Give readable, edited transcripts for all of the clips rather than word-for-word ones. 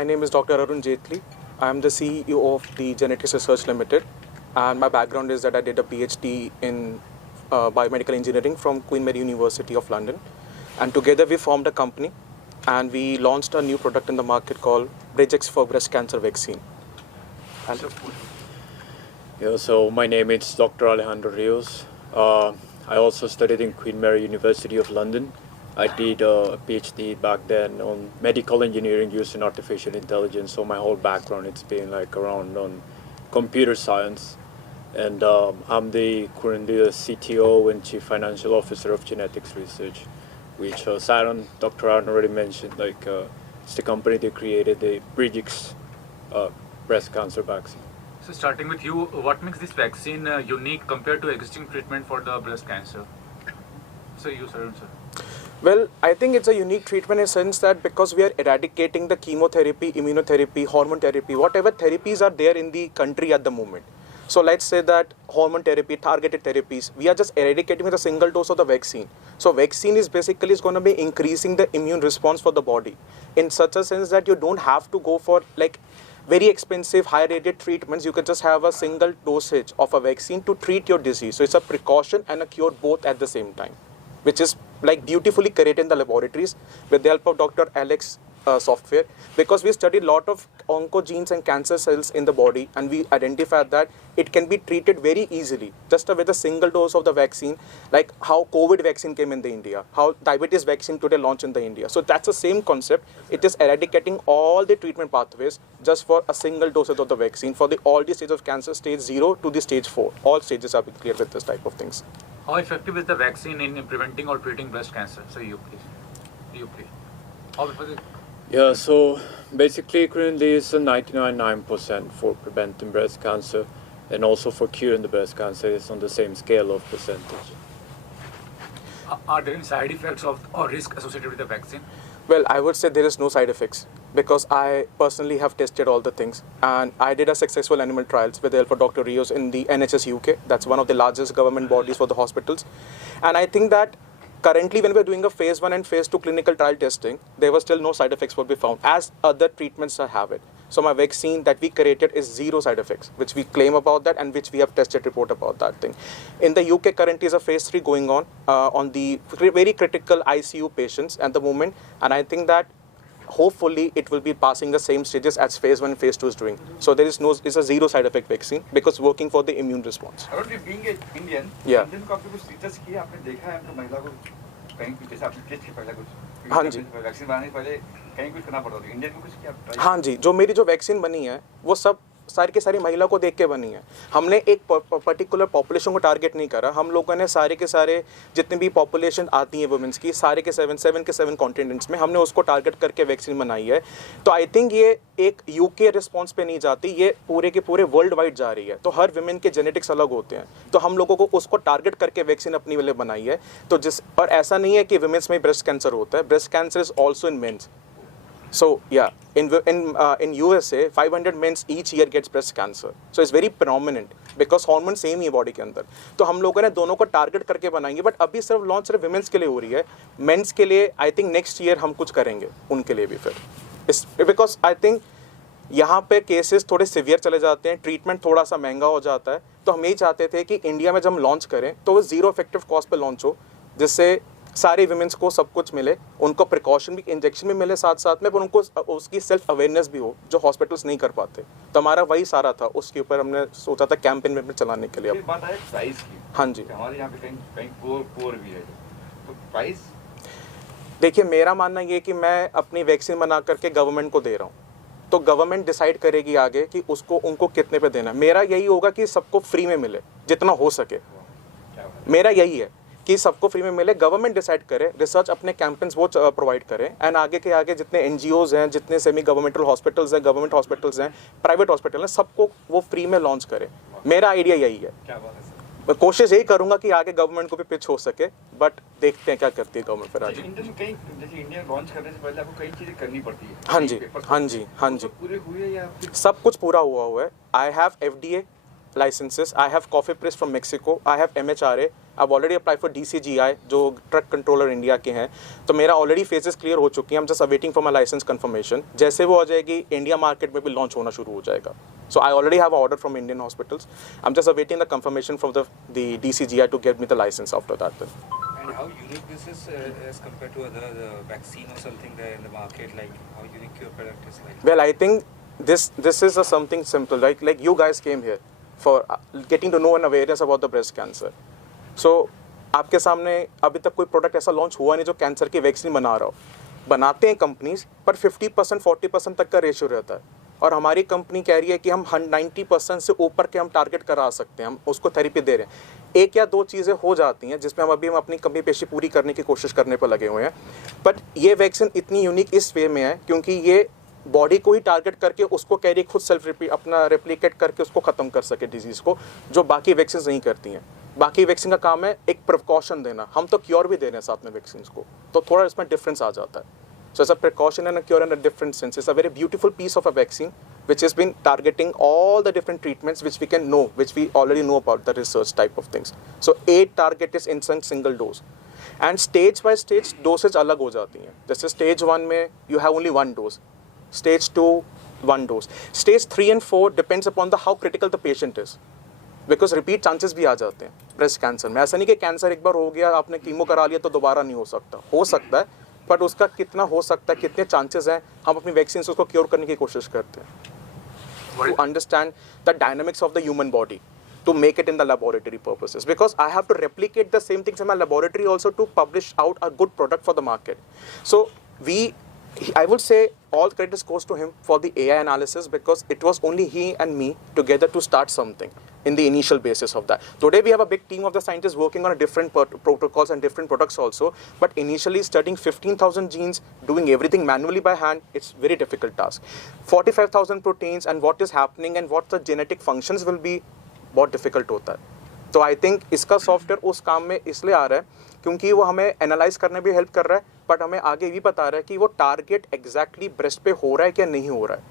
My name is Dr. Arun Jaitley. I am the CEO of the Genetics Research Limited, and my background is that I did a PhD in biomedical engineering from Queen Mary University of London, and together we formed a company and we launched a new product in the market called Bridgex for breast cancer vaccine. Yeah, so my name is Dr. Alejandro Rios. I also studied in Queen Mary University of London. I did a PhD back then on medical engineering using artificial intelligence. So my whole background it's been like around on computer science, and I'm currently the CTO and Chief Financial Officer of Genetics Research, which Dr. Aaron already mentioned. It's the company that created the Bridgex breast cancer vaccine. So starting with you, what makes this vaccine unique compared to existing treatment for the breast cancer? So you, sir. Well, I think it's a unique treatment in the sense that because we are eradicating the chemotherapy, immunotherapy, hormone therapy, whatever therapies are there in the country at the moment. So let's say that hormone therapy, targeted therapies, we are just eradicating with a single dose of the vaccine. So vaccine is basically going to be increasing the immune response for the body in such a sense that you don't have to go for like very expensive, high-rated treatments. You can just have a single dosage of a vaccine to treat your disease. So it's a precaution and a cure both at the same time, which is like beautifully created in the laboratories with the help of Dr. Alex software, because we studied a lot of oncogenes and cancer cells in the body, and we identified that it can be treated very easily just with a single dose of the vaccine, like how COVID vaccine came in the India, how diabetes vaccine today launched in the India. So that's the same concept. It is eradicating all the treatment pathways just for a single dosage of the vaccine for all the stages of cancer, stage 0 to the stage 4. All stages are cleared with this type of things. How effective is the vaccine in preventing or treating breast cancer? So you please. How effective? Yeah, so basically currently it's a 99% for preventing breast cancer, and also for curing the breast cancer is on the same scale of percentage. Are there any side effects or risk associated with the vaccine? Well, I would say there is no side effects because I personally have tested all the things, and I did a successful animal trials with the help of Dr. Rios in the NHS UK. That's one of the largest government bodies for the hospitals. And I think that currently when we're doing a phase 1 and phase 2 clinical trial testing, there were still no side effects would be found as other treatments have it. So my vaccine that we created is 0 side effects, which we claim about that and which we have tested report about that thing. In the UK currently is a phase 3 going on the very critical ICU patients at the moment, and I think that hopefully it will be passing the same stages as phase 1 and phase 2 is doing. So it's a 0 side effect vaccine because working for the immune response. Being an Indian, yeah. Indian को आपने कुछ research किया, आपने देखा है आपको महिला को कहीं कुछ जैसे आपने टेस्ट किया पहले कुछ, हाँ जी, वैक्सीन बनाने से पहले कहीं कुछ करना पड़ता था, इंडियन में कुछ किया? हाँ जी, जो मेरी वैक्सीन बनी है वो सब सारी की सारी महिला को देख के बनी है। हमने एक पर्टिकुलर पॉपुलेशन को टारगेट नहीं करा। हम लोगों ने सारे के सारे जितने भी पॉपुलेशन आती है वुमेन्स की, सारे के 7 कॉन्टिनेंट्स में हमने उसको टारगेट करके वैक्सीन बनाई है। तो आई थिंक ये एक यूके रिस्पॉन्स पे नहीं जाती, ये पूरे के पूरे वर्ल्ड वाइड जा रही है। तो हर वुमेन के जेनेटिक्स अलग होते हैं, तो हम लोगों को उसको टारगेट करके वैक्सीन अपनी वाले बनाई है। तो और ऐसा नहीं है कि वुमेन्स में ब्रेस्ट कैंसर होता है, breast cancer is also in mens. So yeah, in USA 500 men each year gets breast cancer. So it's very prominent because hormone same ही है बॉडी के अंदर. तो हम लोगों ने दोनों को टारगेट करके बनाएंगे, बट अभी सिर्फ लॉन्च सिर्फ विमेंस के लिए हो रही है. मेंस के लिए आई थिंक नेक्स्ट ईयर हम कुछ करेंगे उनके लिए भी फिर, बिकॉज आई थिंक यहाँ पे केसेस थोड़े सिवियर चले जाते हैं, ट्रीटमेंट थोड़ा सा महंगा हो जाता है. तो हम यही चाहते थे कि इंडिया में जब हम लॉन्च करें तो वो 0 इफेक्टिव कॉस्ट पे लॉन्च हो, जिससे सारे विमेंस को सब कुछ मिले, उनको प्रिकॉशन भी, इंजेक्शन भी मिले साथ साथ में, पर उनको उसकी सेल्फ अवेयरनेस भी हो जो हॉस्पिटल्स नहीं कर पाते. तो हमारा वही सारा था, उसके ऊपर हमने सोचा था कैंपेन में चलाने के लिए. बात है प्राइस की. हाँ जी, हमारे यहाँ पे कहीं पोर भी है, तो प्राइस देखिए मेरा मानना ये कि मैं अपनी वैक्सीन बना करके गवर्नमेंट को दे रहा हूँ, तो गवर्नमेंट डिसाइड करेगी आगे कि उनको कितने पे देना. मेरा यही होगा कि सबको फ्री में मिले जितना हो सके. मेरा यही है कि सबको फ्री में मिले, गवर्नमेंट डिसाइड करे, रिसर्च अपने कैंपेन्स वो प्रोवाइड करें, एंड आगे के आगे जितने NGOs हैं, जितने सेमी गवर्नमेंटल हॉस्पिटल्स हैं, गवर्नमेंट हॉस्पिटल्स हैं, प्राइवेट हॉस्पिटल हैं, सबको वो फ्री में लॉन्च करे. मेरा आइडिया यही है. मैं कोशिश यही करूंगा कि आगे गवर्नमेंट को भी पिच हो सके, बट देखते हैं क्या करती है गवर्नमेंट पर आगे. इंडिया लॉन्च करने से पहले आपको कई चीजें करनी पड़ती है. हाँ जी, हाँ जी, हाँ जी, पूरे हुए या सब कुछ पूरा हुआ है. I have FDA, licenses. I have Cofepris from Mexico. I have MHRA. I've already applied for DCGI जो ट्रक कंट्रोलर इंडिया के हैं. तो मेरा ऑलरेडी फेजेस क्लियर हो चुकी हैं. I'm just awaiting for my license confirmation. जैसे वो हो जाएगी इंडिया मार्केट में भी लॉन्च होना शुरू हो जाएगा. So I already have an order from Indian hospitals. I'm just awaiting the confirmation from the DCGI to get me the license after that. And how unique this is as compared to other vaccine or something there in the market? Like how unique your product is like? Well, I think this is something simple. Like you guys came here for getting to know and awareness about the breast cancer. So आपके सामने अभी तक कोई product ऐसा launch हुआ नहीं जो cancer की वैक्सीन बना रहा हो. बनाते हैं कंपनीज, पर 50% 40% तक का रेशियो रहता है. और हमारी कंपनी कह रही है कि हम 90% से ऊपर के हम टारगेट करा सकते हैं. हम उसको थेरेपी दे रहे हैं. एक या दो चीज़ें हो जाती हैं जिसमें हम अपनी कमी पेशी पूरी करने की कोशिश करने पर लगे हुए हैं. बट ये वैक्सीन इतनी यूनिक इस वे में है क्योंकि ये बॉडी को ही टारगेट करके उसको कह रही खुद अपना रेप्लिकेट करके उसको ख़त्म कर सके डिजीज़ को, जो बाकी वैक्सीन नहीं करती हैं. बाकी वैक्सीन का काम है एक प्रिकॉशन देना. हम तो क्योर भी दे रहे हैं साथ में वैक्सीन को, तो थोड़ा इसमें डिफरेंस आ जाता है. So it's a precaution and a cure in a different sense. It's a very beautiful piece of a vaccine which has been targeting all the different treatments which we can know, which we already know about the research type of things. So 8 target is in single dose. And stage by stage dosage अलग हो जाती हैं. जैसे stage 1 में you have only 1 dose. Stage 2 1 dose. Stage 3 and 4 depends upon the how critical the patient is. Because repeat chances भी आ जाते हैं breast cancer में. ऐसा नहीं कि कैंसर एक बार हो गया आपने कीमो करा लिया तो दोबारा नहीं हो सकता है. बट उसका कितना हो सकता है, कितने चांसेस हैं, हम अपनी वैक्सीन से उसको क्योर करने की कोशिश करते हैं. To understand the dynamics of the human body to make it in the laboratory purposes, because I have to replicate the same things in my laboratory also to publish out a good product for the market. So I would say all credit goes to him for the AI analysis, because it was only he and me together to start something in the initial basis of that. Today we have a big team of the scientists working on a different protocols and different products also, but initially studying 15,000 genes, doing everything manually by hand, it's very difficult task. 45,000 proteins and what is happening and what the genetic functions will be, बहुत difficult होता है. तो I think इसका software उस काम में इसलिए आ रहा है क्योंकि वो हमें एनालाइज करने भी हेल्प कर रहा है, बट हमें आगे भी बता रहा है कि वो टारगेट एग्जैक्टली ब्रेस्ट पे हो रहा है क्या नहीं हो रहा है.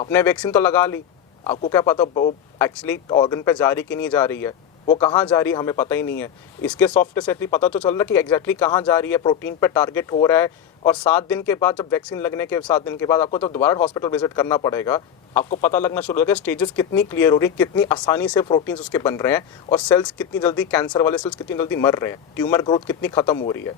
आपने वैक्सीन तो लगा ली, आपको क्या पता वो एक्चुअली ऑर्गन पे जा रही कि नहीं जा रही है, वो कहाँ जा रही है हमें पता ही नहीं है. इसके सॉफ्टवेयर से एटलीस्ट पता तो चल रहा है कि एग्जैक्टली कहाँ जा रही है, प्रोटीन पे टारगेट हो रहा है. और 7 दिन के बाद, जब वैक्सीन लगने के 7 दिन के बाद आपको तो दोबारा हॉस्पिटल विजिट करना पड़ेगा. आपको पता लगना शुरू होगा स्टेजेस कितनी क्लियर हो रही है, कितनी आसानी से प्रोटीन्स उसके बन रहे हैं, और सेल्स कितनी जल्दी, कैंसर वाले सेल्स कितनी जल्दी मर रहे हैं, ट्यूमर ग्रोथ कितनी खत्म हो रही है.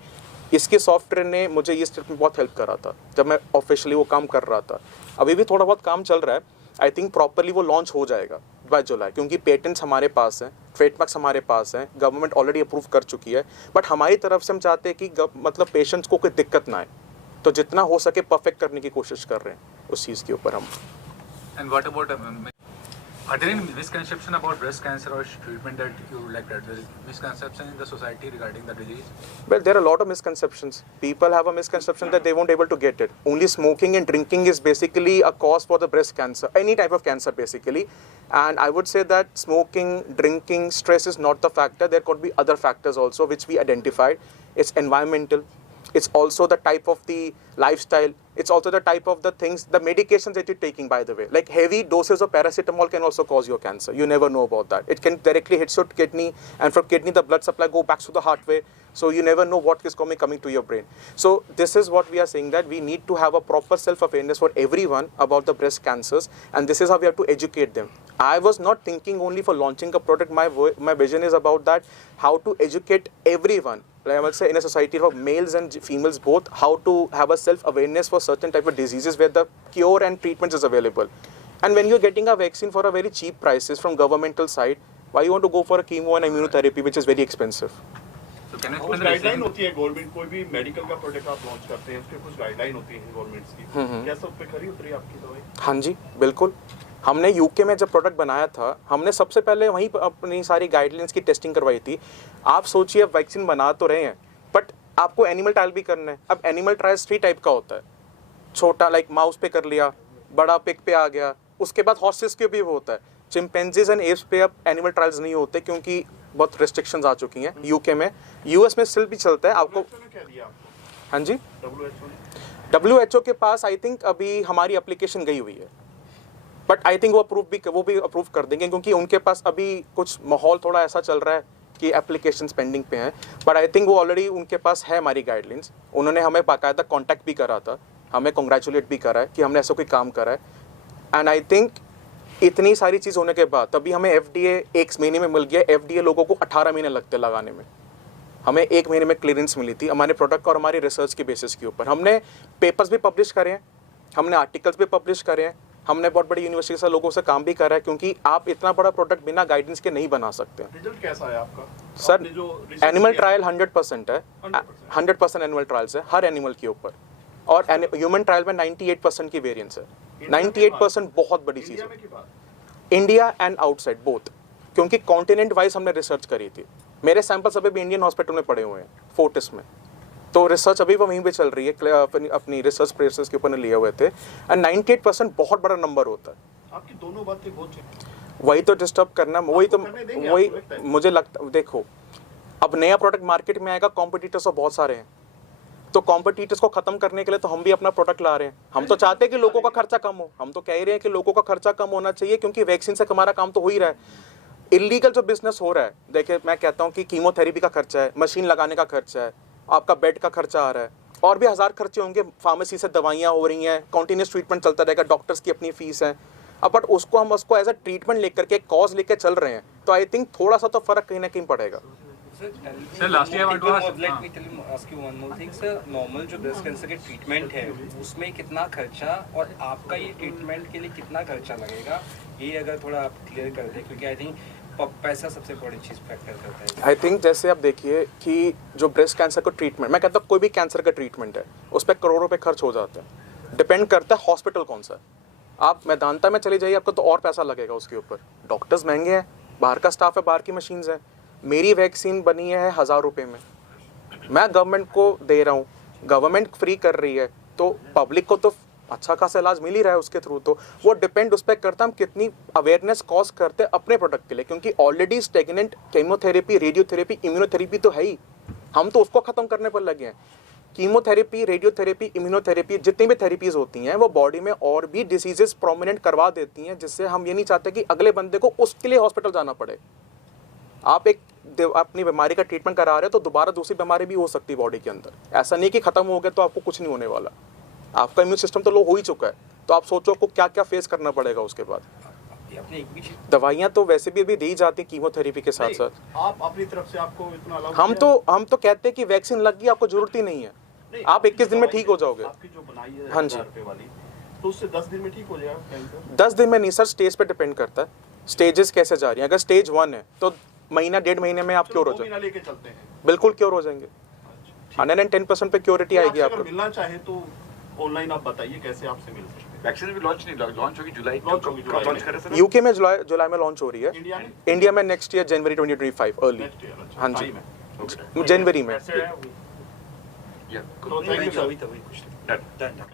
इसके सॉफ्टवेयर ने मुझे ये स्टेप में बहुत हेल्प करा था जब मैं ऑफिशियली वो काम कर रहा था. अभी भी थोड़ा बहुत काम चल रहा है. आई थिंक प्रॉपरली वो लॉन्च हो जाएगा बाय जुलाई, क्योंकि पेटेंट्स हमारे पास हैं, ट्रेडमार्क्स हमारे पास हैं, गवर्नमेंट ऑलरेडी अप्रूव कर चुकी है. बट हमारी तरफ से हम चाहते हैं कि मतलब पेशेंट्स को कोई दिक्कत ना आए, तो जितना हो सके परफेक्ट करने की कोशिश कर रहे हैं उस चीज़ के ऊपर हम. And what about are there any misconception about breast cancer or treatment that you would like to address? Misconception in the society regarding the disease? Well, there are a lot of misconceptions. People have a misconception that they won't able to get it. Only smoking and drinking is basically a cause for the breast cancer, any type of cancer basically. And I would say that smoking, drinking, stress is not the factor. There could be other factors also which we identified. It's environmental. It's also the type of the lifestyle. It's also the type of the things, the medications that you're taking, by the way. Like heavy doses of paracetamol can also cause your cancer. You never know about that. It can directly hit your kidney, and from kidney the blood supply go back to the heart way. So you never know what is coming to your brain. So this is what we are saying, that we need to have a proper self-awareness for everyone about the breast cancers, and this is how we have to educate them. I was not thinking only for launching a product. My vision is about that, how to educate everyone. I would say in a society of males and females both, how to have a self-awareness for certain type of diseases where the cure and treatment is available. And when you're getting a vaccine for a very cheap prices from governmental side, why you want to go for a chemo and immunotherapy which is very expensive? So can you कुछ explain the guideline reason? होती है government, कोई भी medical का product आप launch करते हैं उसके कुछ गाइडलाइन होती है गवर्नमेंट्स की, क्या सब पे खरी उतरी आपकी दवाई? हाँ जी बिल्कुल. हमने यूके में जब प्रोडक्ट बनाया था, हमने सबसे पहले वहीं अपनी सारी गाइडलाइंस की टेस्टिंग करवाई थी. आप सोचिए, अब वैक्सीन बना तो रहे हैं, बट आपको एनिमल ट्रायल भी करना है. अब एनिमल ट्रायल्स 3 टाइप का होता है. छोटा लाइक माउस पे कर लिया, बड़ा पिग पे आ गया, उसके बाद हॉर्सेस के भी होता है. चिंपैंजीज एंड एप्स पे अब एनिमल ट्रायल्स नहीं होते क्योंकि बहुत रिस्ट्रिक्शंस आ चुकी हैं यूके में. यूएस में स्टिल भी चलता है. आपको क्या दिया आपको? हाँ जी, WHO ने WHO के पास आई थिंक अभी हमारी एप्लीकेशन गई हुई है, बट आई थिंक वो भी अप्रूव कर देंगे, क्योंकि उनके पास अभी कुछ माहौल थोड़ा ऐसा चल रहा है कि एप्लीकेशंस पेंडिंग पे हैं। बट आई थिंक वो ऑलरेडी उनके पास है हमारी गाइडलाइंस। उन्होंने हमें बाकायदा कांटेक्ट भी करा था, हमें कॉन्ग्रेचुलेट भी करा है कि हमने ऐसा कोई काम करा है। एंड आई थिंक इतनी सारी चीज़ होने के बाद तभी हमें FDA 1 महीने में मिल गया। FDA लोगों को 18 महीने लगते लगाने में, हमें 1 महीने में क्लियरेंस मिली थी हमारे प्रोडक्ट और हमारी रिसर्च के बेसिस के ऊपर। हमने पेपर्स भी पब्लिश करे हैं, हमने आर्टिकल्स भी पब्लिश करे हैं, हमने बहुत बड़ी यूनिवर्सिटी से लोगों से काम भी करा है, क्योंकि आप इतना बड़ा प्रोडक्ट बिना गाइडेंस के नहीं बना सकते। रिजल्ट कैसा है आपका? सर आपने जो research एनिमल किया- ट्रायल 100% है, 100% एनिमल ट्रायल्स है हर एनिमल के ऊपर, और ह्यूमन ट्रायल में 98% की वेरिएंस है। 98% बहुत बड़ी चीज़ इंडिया है, में की बात? इंडिया एंड आउटसाइड बोथ, क्योंकि कॉन्टिनेंट वाइज हमने रिसर्च करी थी। मेरे सैंपल्स अभी भी इंडियन हॉस्पिटल में पड़े हुए हैं, फोर्टिस में, तो रिसर्च अभी वो वहीं पे चल रही है, अपनी रिसर्च प्लेसेस के ऊपर लिए हुए थे। एंड 98% बहुत बड़ा नंबर होता है। आपकी दोनों बातें बहुत वही तो डिस्टर्ब करना, वही तो करने देंगे, वही आपको लगता है? मुझे लगता, देखो अब नया प्रोडक्ट मार्केट में आएगा, कॉम्पिटिटर्स तो बहुत सारे हैं, तो कॉम्पिटिटर्स को खत्म करने के लिए तो हम भी अपना प्रोडक्ट ला रहे हैं। हम तो चाहते हैं कि लोगों का खर्चा कम हो, हम तो कह ही रहे हैं कि लोगों का खर्चा कम होना चाहिए, क्योंकि वैक्सीन से हमारा काम तो हो ही रहा है। इलीगल जो बिजनेस हो रहा है, देखिए मैं कहता हूँ कि कीमोथेरेपी का खर्चा है, मशीन लगाने का खर्चा है, आपका बेड का खर्चा आ रहा है, और भी 1000 खर्चे होंगे, फार्मेसी से दवाइयाँ हो रही हैं, कॉन्टीन्यूस ट्रीटमेंट चलता रहेगा, डॉक्टर्स की अपनी फीस है। अब बट उसको हम एज अ ट्रीटमेंट लेकर के, कॉज लेकर चल रहे हैं, तो आई थिंक थोड़ा सा तो फर्क कहीं ना कहीं पड़ेगा। Sir, lastly I want to ask- Let me ask you one more thing, sir. Normal जो breast cancer के treatment है, उसमें कितना खर्चा और आपका ये treatment के लिए कितना खर्चा लगेगा, ये अगर थोड़ा आप क्लियर कर दें, क्योंकि आई थिंक पैसा सबसे बड़ी चीज़ फैक्टर करता है। आई थिंक जैसे आप देखिए कि जो ब्रेस्ट कैंसर का ट्रीटमेंट, मैं कहता हूँ कोई भी कैंसर का ट्रीटमेंट है, उस पर करोड़ों रुपए खर्च हो जाते हैं। डिपेंड करता है हॉस्पिटल कौन सा है। आप मैदानता में चले जाइए, आपको तो और पैसा लगेगा उसके ऊपर। डॉक्टर्स महंगे हैं, बाहर का स्टाफ है, बाहर की मशीन्स हैं। मेरी वैक्सीन बनी है 1000 रुपये में, मैं गवर्नमेंट को दे रहा हूँ, गवर्नमेंट फ्री कर रही है, तो पब्लिक को तो अच्छा खासा इलाज मिल ही रहा है उसके थ्रू। तो वो डिपेंड उस पर करता है हम कितनी अवेयरनेस कॉज करते हैं अपने प्रोडक्ट के लिए, क्योंकि already stagnant chemotherapy, radiotherapy, immunotherapy तो है ही, हम तो उसको ख़त्म करने पर लगे हैं। कीमोथेरेपी, रेडियोथेरेपी, इम्यूनोथेरेपी, जितनी भी थेरेपीज़ होती हैं वो बॉडी में और भी डिसीजेस प्रोमिनेंट करवा देती हैं, जिससे हम ये नहीं चाहते कि अगले बंदे को उसके लिए हॉस्पिटल जाना पड़े। आप अपनी बीमारी का ट्रीटमेंट करा रहे हो तो दोबारा दूसरी बीमारी भी हो सकती है बॉडी के अंदर। ऐसा नहीं कि खत्म हो गया तो आपको कुछ नहीं होने वाला, आपका इम्यून सिस्टम तो लो हो ही चुका है, तो आप सोचो आपको क्या क्या फेस करना पड़ेगा उसके बाद। दवाइयाँ तो वैसे भी अभी दी जाती हैं कीमोथेरेपी के साथ साथ। आप अपनी तरफ से आपको इतना अलाउ हम तो कहते हैं कि वैक्सीन लग गई, आपको जरूरत ही नहीं है, आप 21 दिन में ठीक हो जाओगे। आपकी जो बनाई है हाँ जी। 1000 रुपए वाली, तो उससे 10 दिन में ठीक हो जाएगा कैंसर? 10 दिन में नहीं सर, स्टेज पे डिपेंड करता है, स्टेजेस कैसे जा रही हैं। अगर स्टेज 1 है तो महीना 1.5 महीने में आप क्योर हो जाएंगे, लेके चलते हैं। बिल्कुल क्योर हो जाएंगे, 110% पे क्योरिटी आएगी अगर आपको। मिलना चाहे तो ऑनलाइन आप बताइए कैसे आपसे मिल सकते हैं। वैक्सीन भी लॉन्च नहीं, लॉन्च होगी जुलाई, लॉन्च होगी जुलाई लॉन्च में। करे सर? यूके में जुलाई में लॉन्च हो रही है, इंडिया में इंडिया में नेक्स्ट ईयर जनवरी 2025 अर्ली। Next year. अच्छा, हाँ जी। टाइम है। जनवरी में। या तो थैंक यू सर। तभी कुछ डन।